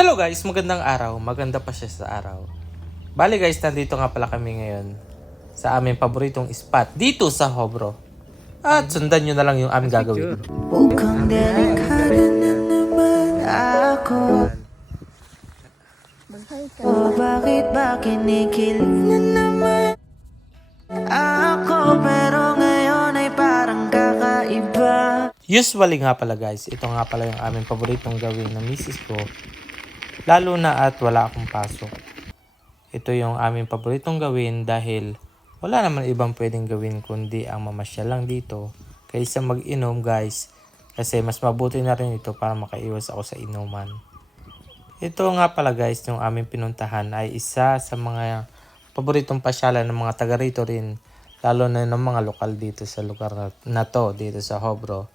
Hello guys, magandang araw. Maganda pa siya sa araw. Bali guys, nandito nga pala kami ngayon sa aming paboritong spot dito sa Hobro. At sundan nyo na lang yung aming gagawin. Mukhang delikado na naman ako. O bakit ba kinikilig na naman ako? Pero ngayon ay parang kakaiba. Usually nga pala guys, ito nga pala yung aming paboritong gawin ng misis ko. Lalo na at wala akong pasok. Ito yung aming paboritong gawin dahil wala naman ibang pwedeng gawin kundi ang mamasyal lang dito kaysa mag-inom guys. Kasi mas mabuti na rin ito para makaiwas ako sa inuman. Ito nga pala guys, yung aming pinuntahan ay isa sa mga paboritong pasyalan ng mga taga rito rin. Lalo na ng mga lokal dito sa lugar na to, dito sa Hobro.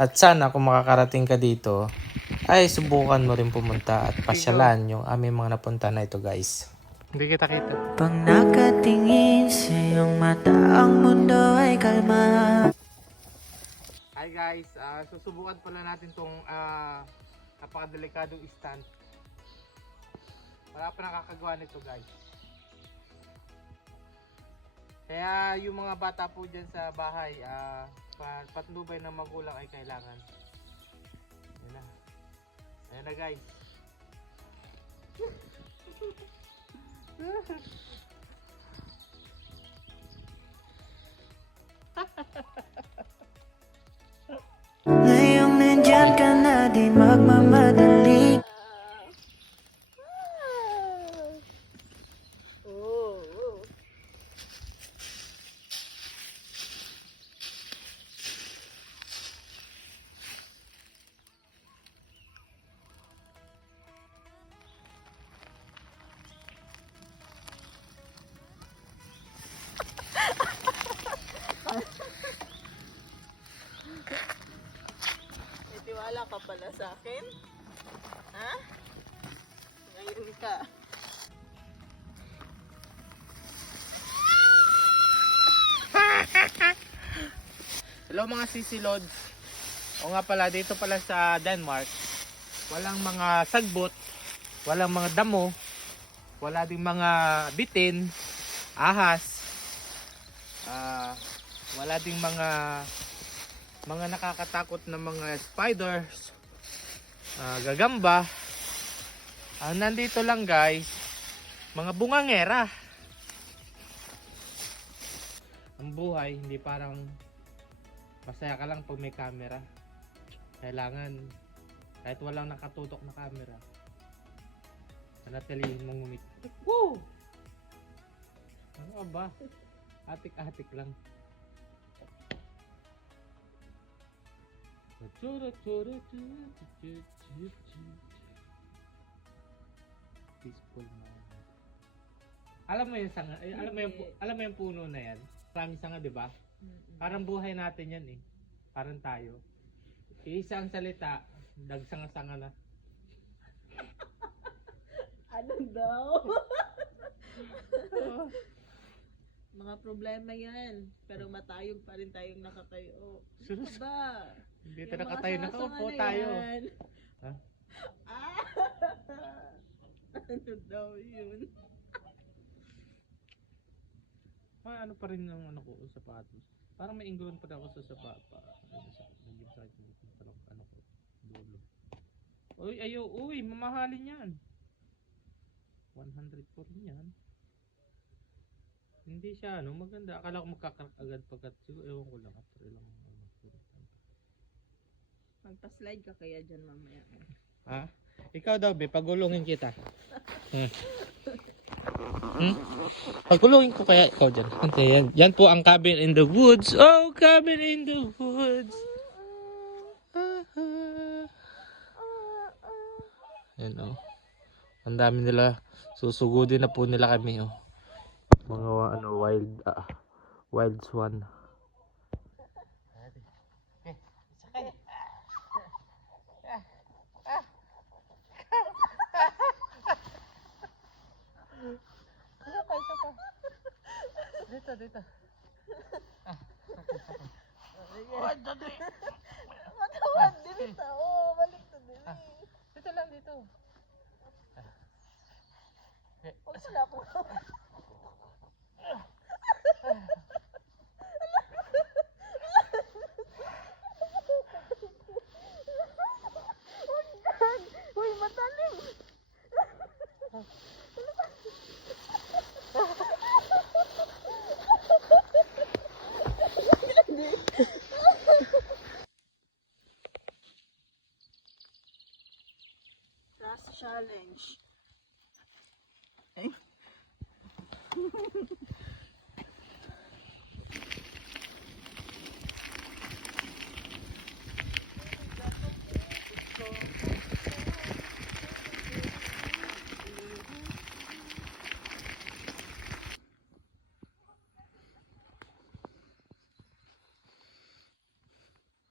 At sana kung makakarating ka dito, ay subukan mo rin pumunta at pasyalan yung aming mga napunta na ito guys. Hindi kita kita. Pag nakatingin sa iyong mata, ang mundo ay kalma. Hi guys, susubukan pala natin tong napakadelikadong stand. Wala pa nakakagawa nito guys. Kaya yung mga bata po dyan sa bahay, patnubay ng magulang ay kailangan. Ayan na. Ayan na guys. Ngayong nandyan ka na, di magmamadali. Wala ka pala sa akin? Ha? Ngayon ka. Hello mga sisilods. O nga pala, dito pala sa Denmark, walang mga sagbot, walang mga damo, wala ding mga bitin, ahas, wala ding mga nakakatakot na mga spiders, gagamba. Ang nandito lang guys, mga bungangera. Ang buhay hindi parang masaya ka lang pag may camera. Kailangan kahit walang nakatutok na camera, nanatilihin mong ngumiti. Woo! Ano ba? Atik-atik lang. Peaceful na. Alam mo yung sanga, alam mo yung puno na yan. Maraming sanga, 'di ba? Parang buhay natin 'yan eh. Parang tayo. Isang salita, dagsanga-sanga na. Ano daw? Mga problema yan. Pero matayog pa rin tayong nakatayo. Ano ba? Hindi Yung tayo mga nakatayo, sanga-sanga nakaupo na tayo. yan. Ha? Ah! Ano daw yun? Ano pa rin yung ano ko, sapatos. Parang may ingron pa ako sa sapatos. Naging sa akin ano ko, dulo. Uy, mamahalin yan. 104 yan. Hindi siya maganda. Akala ko magkakrak agad pagkat siguro ewan ko lang after ilang Magpa-slide ka kaya dyan mamaya. Ha? Ikaw daw be, pagulungin kita. Pagulungin ko kaya ikaw dyan. Okay, yan po ang cabin in the woods. Oh, cabin in the woods. Yan oh. Ang dami nila. Susugudin na po nila kami oh. Mga wild swan. Dito. Matawad din ito. Oh, balik to din. Dito lang dito. Wala po. Uy, matalim! Last challenge.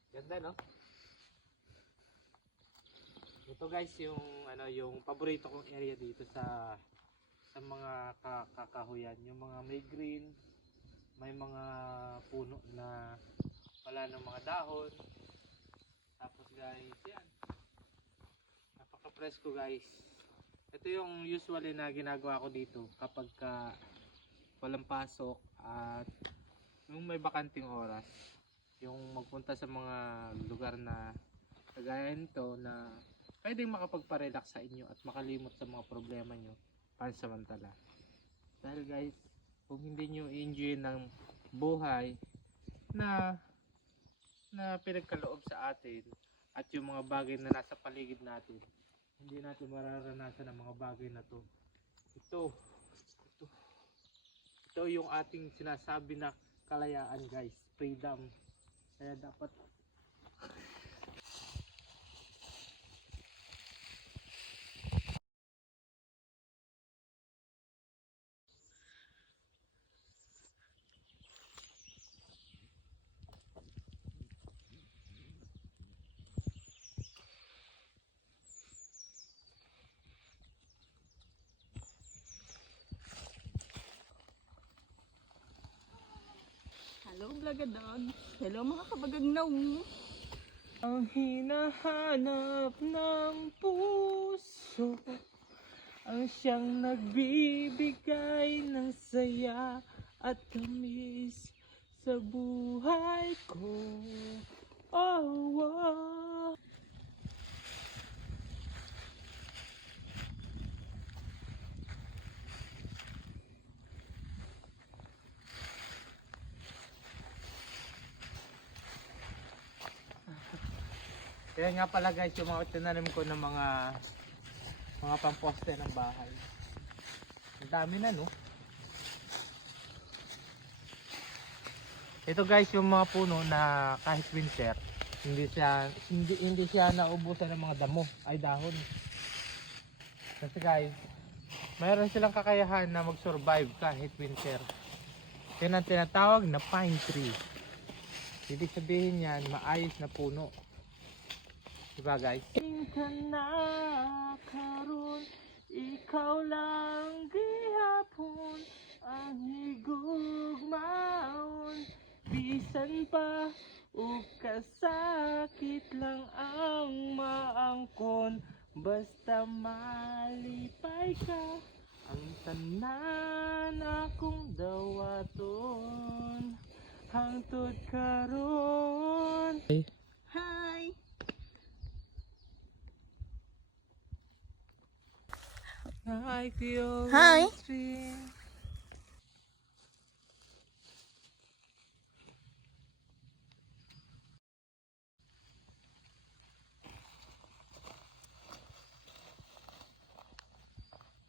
Ganda, no? Ito guys yung yung paborito kong area dito sa mga kakahuyan, yung mga may green, may mga puno na wala ng mga dahon. Tapos guys, yan. Napaka-presko guys. Ito yung usually na ginagawa ko dito kapag walang pasok at yung may bakanting oras. Yung magpunta sa mga lugar na kagaya nito na pwedeng makapagpa-relax sa inyo at makalimot sa mga problema nyo pansamantala. Dahil guys, kung hindi nyo i-enjoy ng buhay na pinagkaloob sa atin at yung mga bagay na nasa paligid natin, hindi natin mararanasan ang mga bagay na to. Ito yung ating sinasabi na kalayaan guys, freedom. Kaya dapat Hello, Vlogadog. Hello, mga kabagagnaw. ang hinahanap ng puso ang siyang nagbibigay ng saya at tamis sa buhay ko. Oh, oh. Kaya nga pala guys, yung mga tinanim ko ng mga pamposte ng bahay. Ang dami na, no? Ito guys, yung mga puno na kahit winter, hindi siya naubusan ng mga damo ay dahon. Kasi guys, mayroon silang kakayahan na mag-survive kahit winter. Yan ang tinatawag na pine tree. Ibig sabihin yan, maayos na puno. Diba guys? Ka na karon, ikaw lang gihapon ang higugmaon. Bisan pa o kasakit lang ang maangkon, basta malipay ka ang tanan akong dawaton hangtod karon. Hi! I feel Hi. stream.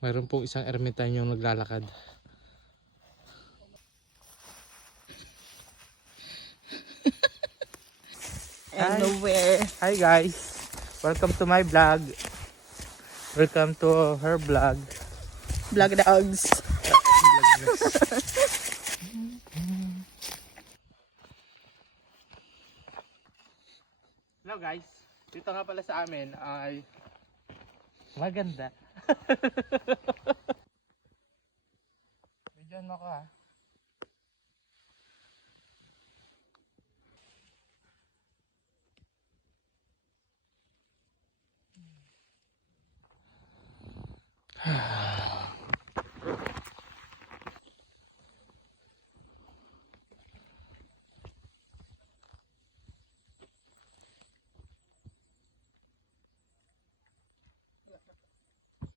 Mayroon pong isang ermitanyong naglalakad. And nowhere. Hi guys, welcome to my vlog. Welcome to her vlog. Vlogdogs. Hello guys, dito nga pala sa amin ay maganda. Bigyan mo ko ha.